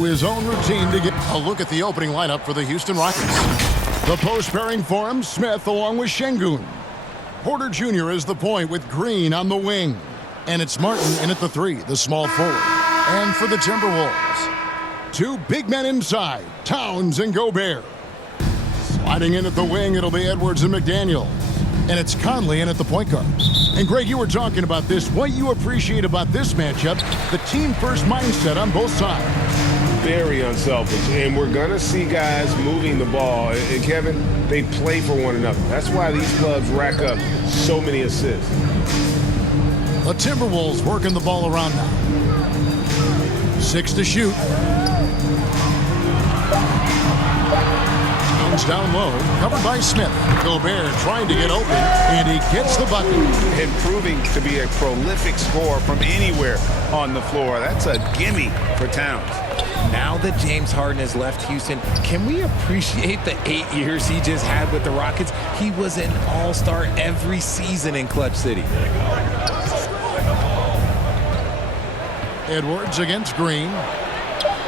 His own routine to get a look at the opening lineup for the Houston Rockets. The post pairing for him, Smith along with Şengün. Porter Jr. is the point with Green on the wing. And it's Martin in at the 3, the small forward. And for the Timberwolves, 2 big men inside, Towns and Gobert. Sliding in at the wing, it'll be Edwards and McDaniels. And it's Conley in at the point guard. And Greg, you were talking about this. What you appreciate about this matchup, the team-first mindset on both sides. Very unselfish, and we're going to see guys moving the ball. And Kevin, they play for one another. That's why these clubs rack up so many assists. The Timberwolves working the ball around now. 6 to shoot. Towns down low, covered by Smith. Gobert trying to get open, and he gets the bucket. And proving to be a prolific scorer from anywhere on the floor. That's a gimme for Towns. Now that James Harden has left Houston, can we appreciate the 8 years he just had with the Rockets? He was an all-star every season in Clutch City. Edwards against Green.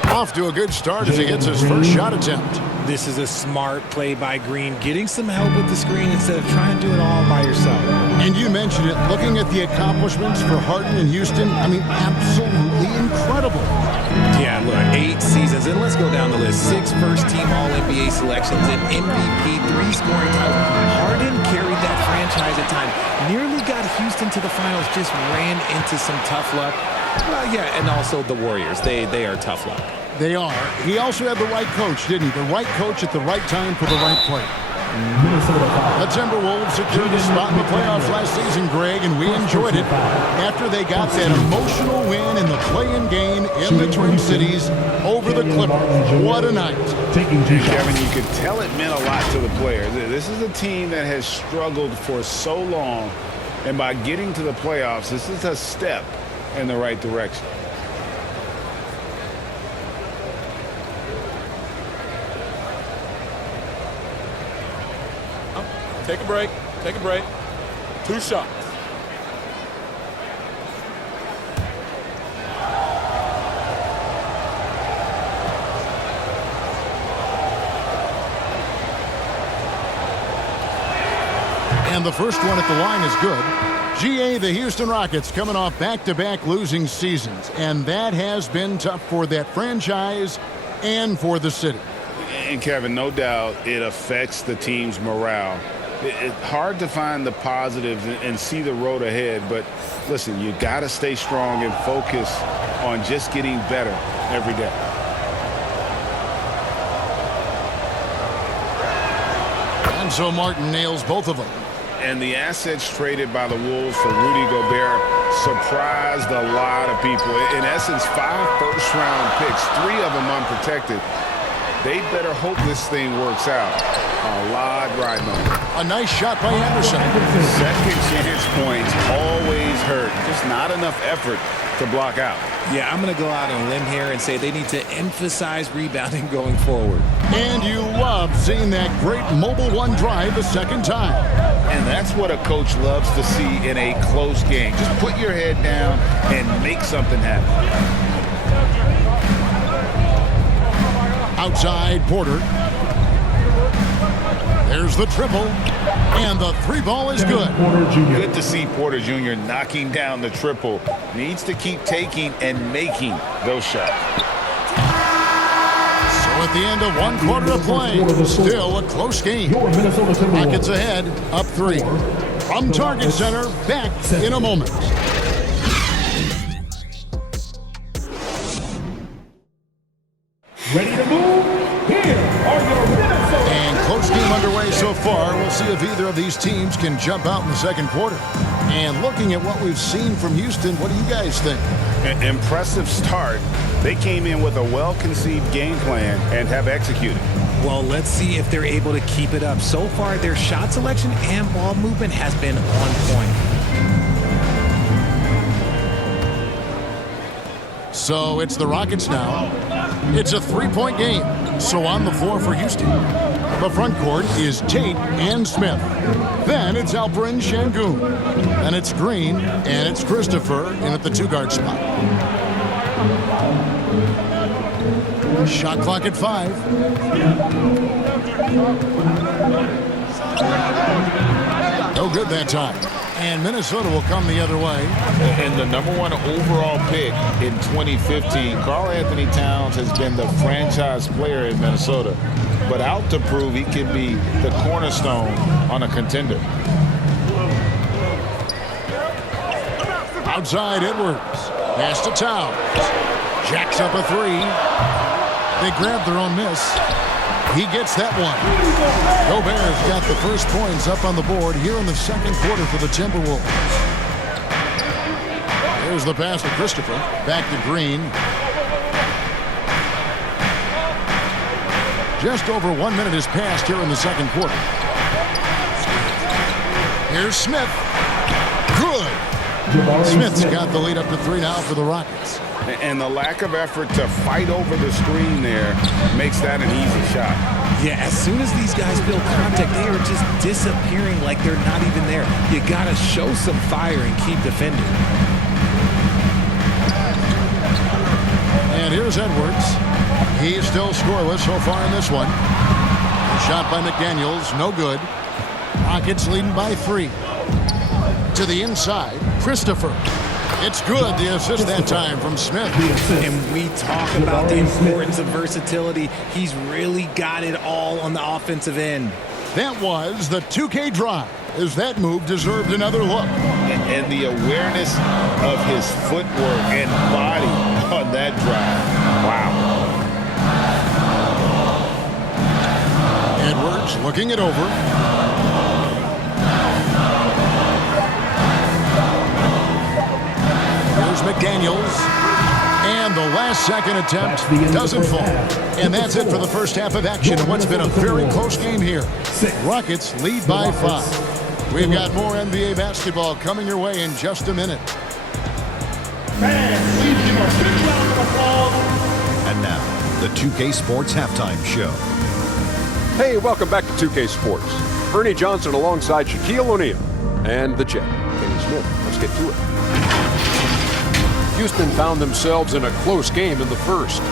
Off to a good start as he gets his first shot attempt. This is a smart play by Green, getting some help with the screen instead of trying to do it all by yourself. And you mentioned it, looking at the accomplishments for Harden in Houston, I mean, absolutely incredible. Yeah, look, 8 seasons, and let's go down the list. 6 first-team All-NBA selections, an MVP, 3 scoring titles. Harden carried that franchise at times. Nearly got Houston to the finals, just ran into some tough luck. Well, yeah, and also the Warriors. They are tough luck. They are. He also had the right coach, didn't he? The right coach at the right time for the right play. The Timberwolves secured a spot in the playoffs last season, Greg, and we enjoyed it after they got that emotional win in the play-in game in the Twin Cities over the Clippers. What a night. Kevin, you could tell it meant a lot to the players. This is a team that has struggled for so long, and by getting to the playoffs, this is a step in the right direction. Take a break. Take a break. 2 shots. And the first one at the line is good. GA, the Houston Rockets, coming off back-to-back losing seasons. And that has been tough for that franchise and for the city. And Kevin, no doubt it affects the team's morale. It's hard to find the positives and see the road ahead, but listen, you got to stay strong and focus on just getting better every day. And so Martin nails both of them. And the assets traded by the Wolves for Rudy Gobert surprised a lot of people. In essence, 5 first-round picks, 3 of them unprotected. They better hope this thing works out. A lot riding on it. A nice shot by Anderson. Second chance points always hurt. Just not enough effort to block out. Yeah, I'm going to go out on a limb here and say they need to emphasize rebounding going forward. And you love seeing that great mobile one drive a second time. And that's what a coach loves to see in a close game. Just put your head down and make something happen. Outside, Porter. There's the triple. And the 3-ball is good. Good to see Porter Jr. knocking down the triple. Needs to keep taking and making those shots. So at the end of 1 quarter of play, still a close game. Rockets ahead, up 3. From Target Center, back in a moment. Ready to move? Here are your Minnesota. And close game underway so far. We'll see if either of these teams can jump out in the second quarter. And looking at what we've seen from Houston, what do you guys think? An impressive start. They came in with a well-conceived game plan and have executed. Well, let's see if they're able to keep it up. So far, their shot selection and ball movement has been on point. So it's the Rockets now. It's a 3-point game. So on the floor for Houston. The front court is Tate and Smith. Then it's Alperen Şengün. Then it's Green and it's Christopher in at the 2-guard spot. Shot clock at 5. No good that time. And Minnesota will come the other way. And the #1 overall pick in 2015, Karl Anthony Towns has been the franchise player in Minnesota, but out to prove he can be the cornerstone on a contender. Outside Edwards. Pass to Towns. Jacks up a 3. They grab their own miss. He gets that one. Gobert's got the first points up on the board here in the second quarter for the Timberwolves. There's the pass to Christopher. Back to Green. Just over 1 minute has passed here in the second quarter. Here's Smith. Good. Smith's got the lead up to 3 now for the Rockets. And the lack of effort to fight over the screen there makes that an easy shot. Yeah, as soon as these guys feel contact, they are just disappearing like they're not even there. You got to show some fire and keep defending. And here's Edwards. He's still scoreless so far in this one. A shot by McDaniels, no good. Rockets leading by 3. To the inside, Christopher. It's good, the assist that time from Smith. And we talk about the importance of versatility. He's really got it all on the offensive end. That was the 2K drive, as that move deserved another look. And the awareness of his footwork and body on that drive. Wow. Edwards looking it over. McDaniels, and the last second attempt doesn't fall. And that's it for the first half of action in what's been a very close game here. Rockets lead by 5. We've got more NBA basketball coming your way in just a minute. And now, the 2K Sports Halftime Show. Hey, welcome back to 2K Sports. Ernie Johnson alongside Shaquille O'Neal and the Jet, Kenny Smith. Let's get to it. Houston found themselves in a close game in the first.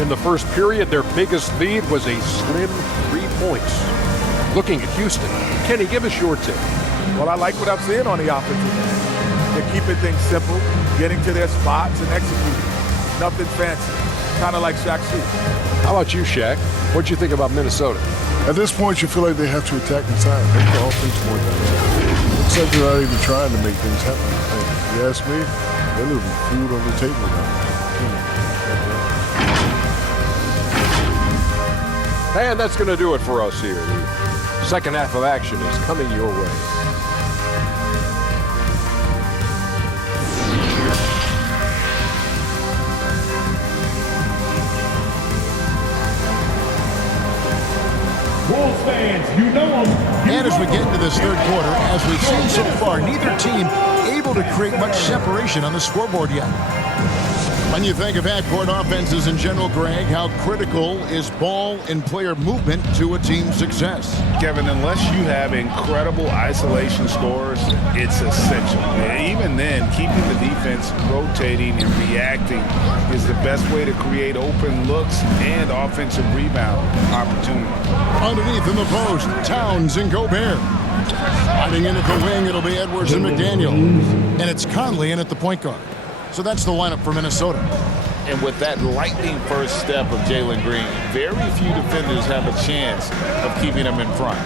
In the first period, their biggest lead was a slim 3 points. Looking at Houston, Kenny, give us your take. Well, I like what I'm seeing on the offensive end. They're keeping things simple, getting to their spots and executing. Nothing fancy, kind of like Shaq shoots. How about you, Shaq? What'd you think about Minnesota? At this point, you feel like they have to attack inside, make the offense more dynamic. Looks like they're not even trying to make things happen. If you ask me, they're leaving food on the table now. And that's going to do it for us here. The second half of action is coming your way. Bulls fans, you know them. And as we get into this third quarter, as we've seen so far, neither team able to create much separation on the scoreboard yet. When you think of half-court offenses in general, Greg, how critical is ball and player movement to a team's success? Kevin, unless you have incredible isolation scores, it's essential. Even then, keeping the defense rotating and reacting is the best way to create open looks and offensive rebound opportunities. Underneath in the post, Towns and Gobert. Sliding in at the wing, it'll be Edwards and McDaniels. And it's Conley in at the point guard. So that's the lineup for Minnesota. And with that lightning first step of Jalen Green, very few defenders have a chance of keeping him in front.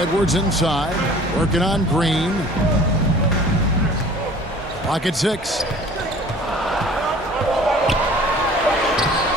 Edwards inside, working on Green. Clock at 6.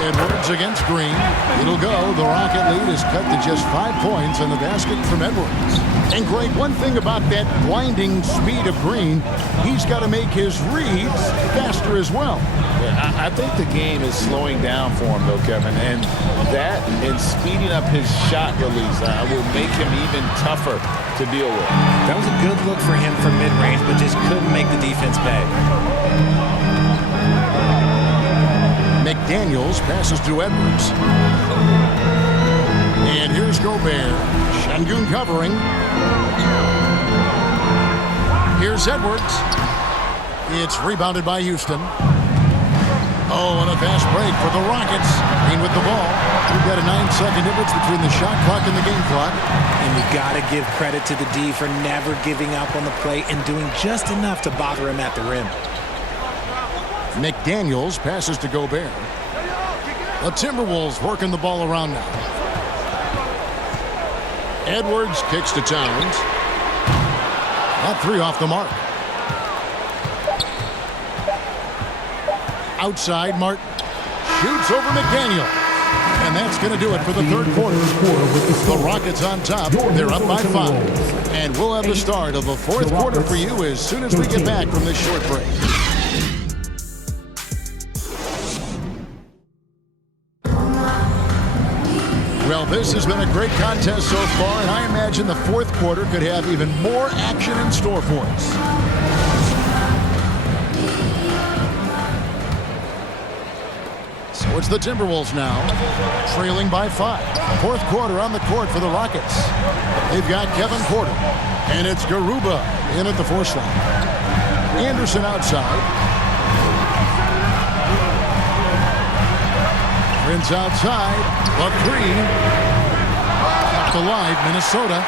Edwards against Green. It'll go. The Rocket lead is cut to just 5 points and the basket from Edwards. And Greg, one thing about that blinding speed of Green, he's got to make his reads faster as well. Yeah, I think the game is slowing down for him, though, Kevin. And that and speeding up his shot release will make him even tougher to deal with. That was a good look for him from mid-range, but just couldn't make the defense pay. McDaniels passes to Edwards. And here's Gobert. Şengün covering. Here's Edwards. It's rebounded by Houston. fast break for the Rockets. Green with the ball. We've got a 9-second difference between the shot clock and the game clock. And you got to give credit to the D for never giving up on the play and doing just enough to bother him at the rim. McDaniels passes to Gobert. The Timberwolves working the ball around now. Edwards kicks to Towns. That three off the mark. Outside, Martin shoots over McDaniel. And that's going to do it for the third quarter. The Rockets on top. They're up by 5. And we'll have the start of the fourth quarter for you as soon as we get back from this short break. Well, this has been a great contest so far, and I imagine the fourth quarter could have even more action in store for us. So it's the Timberwolves now, trailing by 5. Fourth quarter on the court for the Rockets. They've got Kevin Porter, and it's Garuba in at the force line. Anderson outside. Prince outside. The three. Off the line, Minnesota.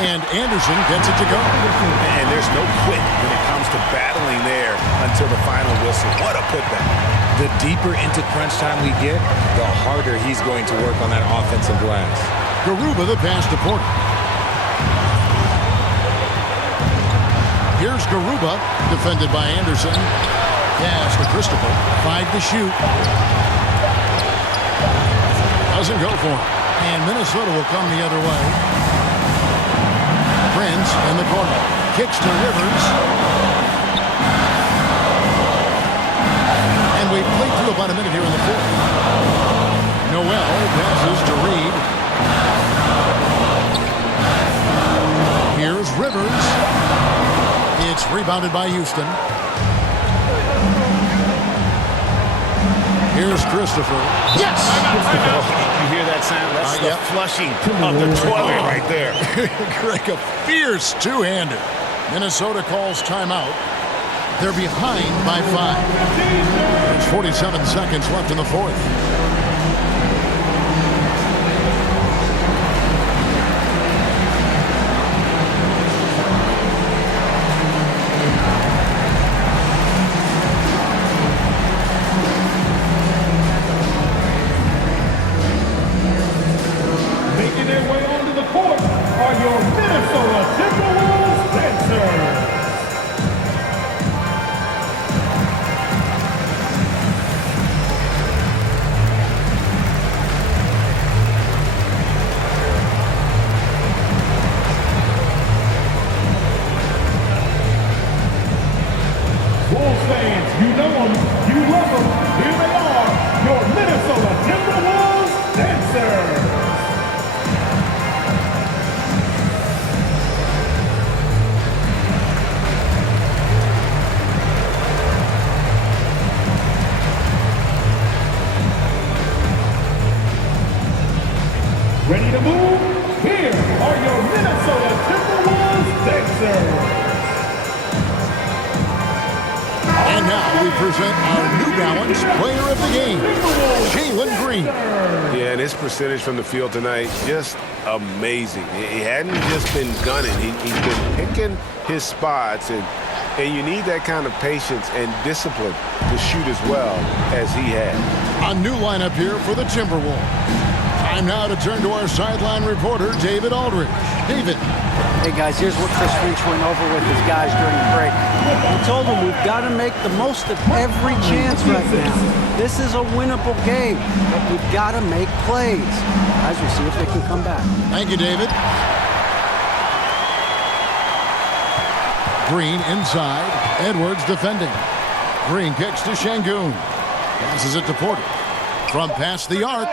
And Anderson gets it to go. Man, there's no quit when it comes to battling there until the final whistle. What a putback. The deeper into crunch time we get, the harder he's going to work on that offensive glass. Garuba the pass to Porter. Here's Garuba, defended by Anderson. Pass to Christopher. 5 to shoot. Doesn't go for him. And Minnesota will come the other way. Prince in the corner. Kicks to Rivers. And we play through about a minute here in the fourth. Noel passes to Reed. Here's Rivers. It's rebounded by Houston. Here's Christopher. Yes! You hear that sound? That's the flushing of the toilet right there. Greg, a fierce two-hander. Minnesota calls timeout. They're behind by 5. There's 47 seconds left in the fourth. Making their way onto the court are your Minnesota Timberwolves dancers. Wolves fans, you know them, you love them. Here they are, your Minnesota Timberwolves dancers. Ready to move? Here are your Minnesota Timberwolves dancers. And now we present our New Balance player of the game, Jalen Green. Yeah, and his percentage from the field tonight, just amazing. He hadn't just been gunning. He's been picking his spots, and you need that kind of patience and discipline to shoot as well as he had. A new lineup here for the Timberwolves. Time now to turn to our sideline reporter, David Aldridge. David. Hey, guys, here's what Chris Finch went over with his guys during the break. He told them we've got to make the most of every chance right now. This is a winnable game, but we've got to make plays. Guys, we'll see if they can come back. Thank you, David. Green inside. Edwards defending. Green kicks to Şengün. Passes it to Porter. From past the arc.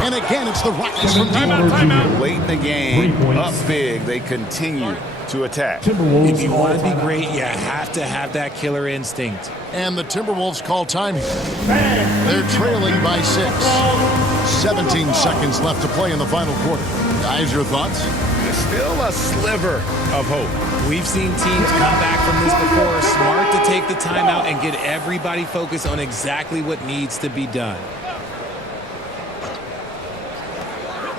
And again, it's the Rockets from deep. Late in the game, up big, they continue to attack. If you want to be great, you have to have that killer instinct. And the Timberwolves call time here. They're trailing by 6. 17 seconds left to play in the final quarter. Guys, your thoughts? is still a sliver of hope. We've seen teams come back from this before. Smart to take the timeout and get everybody focused on exactly what needs to be done.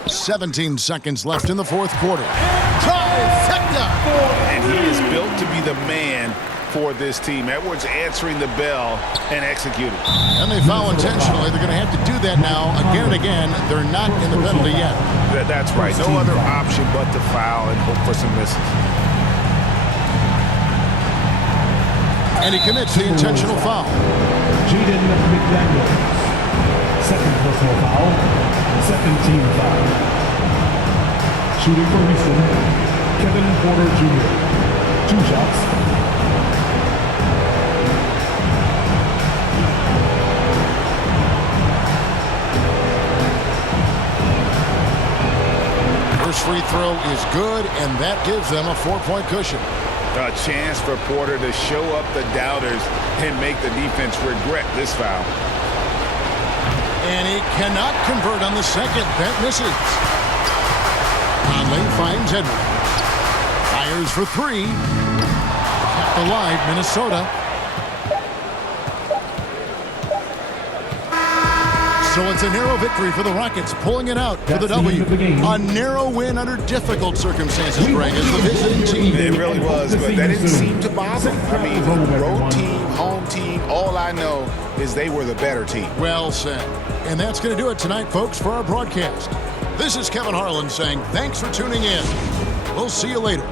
17 seconds left in the fourth quarter. Trifecta! And he is built to be the man for this team. Edwards answering the bell and executing. And they foul intentionally. They're going to have to do that now again and again. They're not in the penalty yet. That's right. No other option but to foul and hope for some misses. And he commits the intentional foul. Jaden McDaniels. Second personal foul. Second team foul. Shooting for Houston, Kevin Porter Jr. 2 shots. First free throw is good, and that gives them a 4-point cushion. A chance for Porter to show up the doubters and make the defense regret this foul. And he cannot convert on the second. That misses. Conley finds Edwards. Fires for 3. Kept alive, Minnesota. So it's a narrow victory for the Rockets, pulling it out for the W. A narrow win under difficult circumstances, Greg, as the visiting team. It really was, but that didn't seem to bother. I mean, road team, home team, all I know is they were the better team. Well said. And that's going to do it tonight, folks, for our broadcast. This is Kevin Harlan saying thanks for tuning in. We'll see you later.